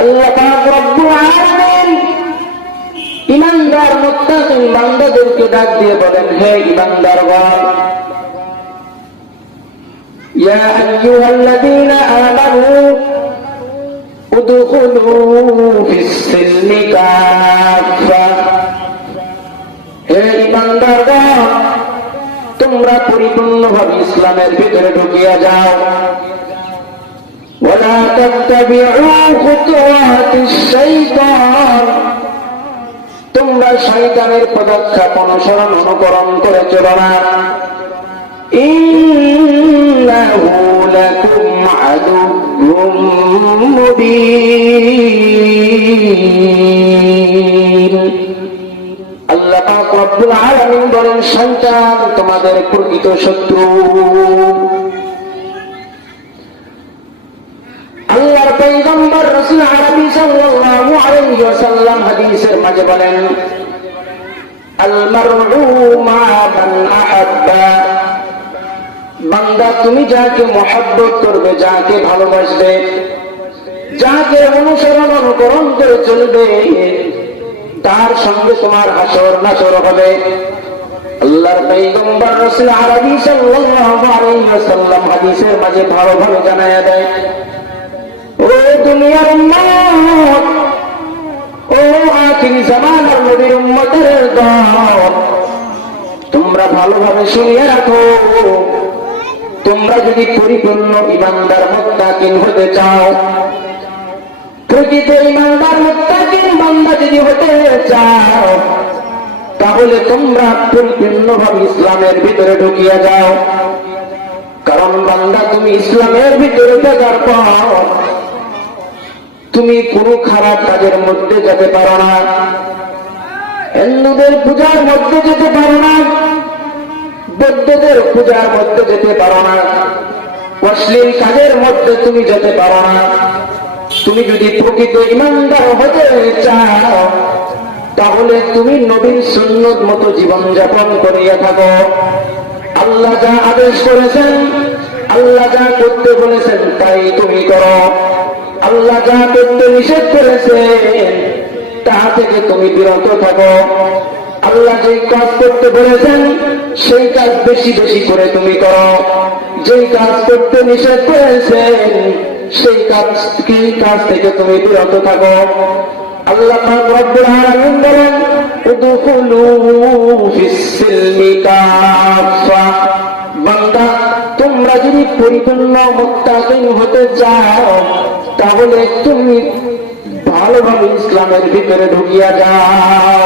আল্লাহ পাক রব্বুল আলামিন ঈমানদার মুত্তাকিন বান্দাদেরকে ডাক দিয়ে বলেন, হে ঈমানদারগণ, ইয়া আইয়ুহাল্লাযীনা আমানু উদখুলু ফিস-সিলমি কাফা। হে ঈমানদারগণ, তোমরা পরিপূর্ণভাবে ইসলামের ভিতরে ঢুকিয়া যাও। ওয়ালা তাত্তাবিউ খুতুওয়াতিশ শাইতান, তোমরা শয়তানের পদক্ষেপ অনুকরণ করে চলো না। ইন্নাহু লাকুম আদুউম মুবিন। আল্লাহ পাক রব্বুল আলামিন বলেন, শয়তান তোমাদের প্রকৃত শত্রু। আল্লাহর পয়গম্বর রাসূল আরবি সাল্লাল্লাহু আলাইহি ওয়াসাল্লাম হাদিসের মাঝে বলেন, আল মারউ মা মান আহাব্বা। বান্দা তুমি যাকে মহব্বত করবে, যাকে ভালোবাসবে, যাকে অনুকরণ করে চলবে, তার সঙ্গে তোমার হাসর নাসর হবে। আল্লাহর পয়গম্বর রাসূল আরবি সাল্লাল্লাহু আলাইহি ওয়াসাল্লাম হাদিসের মাঝে ভালোভাবে জানায়া দেয়, ও দুনিয়ার উম্মত, ও আখির জামানার নবীর উম্মতের দল, তোমরা ভালোভাবে শুনিয়ে রাখো। তোমরা যদি পরিপূর্ণ ঈমানদার মুত্তাকিন হতে চাও, প্রকৃত ঈমানদার মুত্তাকিন বান্দা যদি হতে চাও, তাহলে তোমরা পরিপূর্ণভাবে ইসলামের ভিতরে ঢুকিয়া যাও। কারণ বান্দা তুমি ইসলামের ভিতরে ঢোকার পর তুমি কোনো খারাপ কাজের মধ্যে যেতে পারো না, হিন্দুদের পূজার মধ্যে যেতে পারো না, বৌদ্ধদের পূজার মধ্যে যেতে পারো না, অশ্লীল কাজের মধ্যে তুমি যেতে পারো না। তুমি যদি প্রকৃত ঈমানদার হতে চাও, তাহলে তুমি নবীর সুন্নত মতো জীবন যাপন করিয়া থাকো। আল্লাহ যা আদেশ করেছেন, আল্লাহ যা করতে বলেছেন তাই তুমি করো। আল্লাহ যা করতে নিষেধ করেছেন তা থেকে তুমি বিরত থাকো। আল্লাহ যে কাজ করতে বলেছেন সেই কাজ বেশি বেশি করে তুমি করো। যেই কাজ করতে নিষেধ করেছেন সেই কাজ থেকে তুমি বিরত থাকো। আল্লাহ পাক রব্বুল আলামিন বলেন, উদখুলু ফিস-সিলমি কাফা। বান্দা তোমরা যদি পরিপূর্ণ মুত্তাকিন হতে চাও, তাহলে তুমি ভালোভাবে ইসলামের ভিতরে ঢুকিয়া যাও।